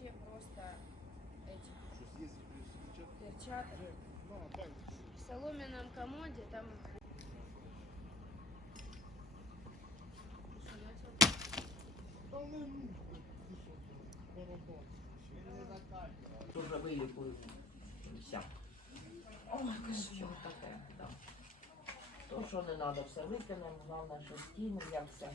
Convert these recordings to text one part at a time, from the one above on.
вообще просто эти перчатки. В соломенном комоде там Тоже выехал. Вся. Що не треба, все викинемо, головне, що стіни, як все.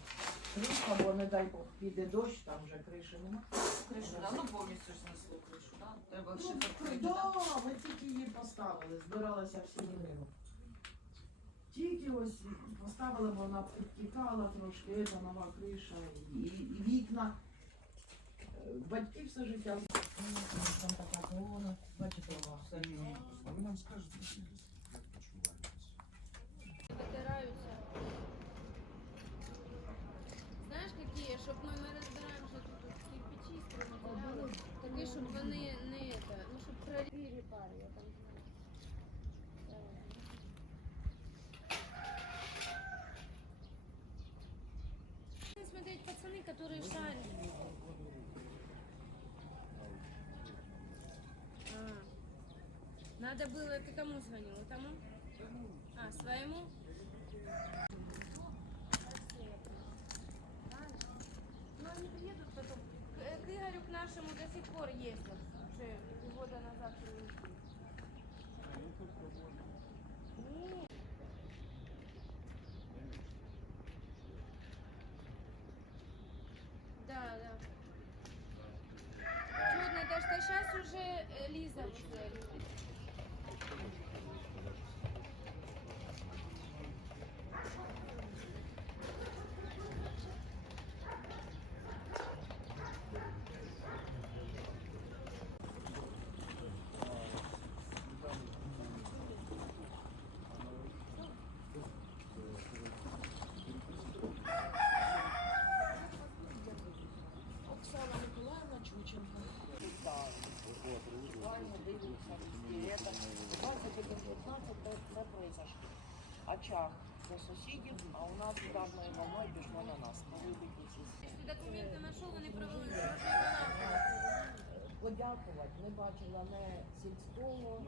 Криша, бо не дай Бог піде дощ, там вже криші нема. Кришу, да? ну повністю знесло кришу, да? Треба Ну, шифер так, да, да? ми тільки її поставили, збиралася всі днів. Тільки ось поставили, вона підтікала трошки, це нова криша і, і вікна. Батьки все життя. Ну, Там така колона, бачите, вона все. А ви нам скажете, як которые шарят. А. Надо было, ты кому звонил? Тому? А, своему? Ну, они приедут потом. К, к Игорю к нашему до сих пор ездят. Уже года назад привезли. Сейчас уже э, Лиза Буквально дивимося везде. Это 21-15 це произошло. Очаг для сусідів, а у нас ударною мама пішло на нас. Документи на що вони провели. І вона. Подякувати, не бачила не сільського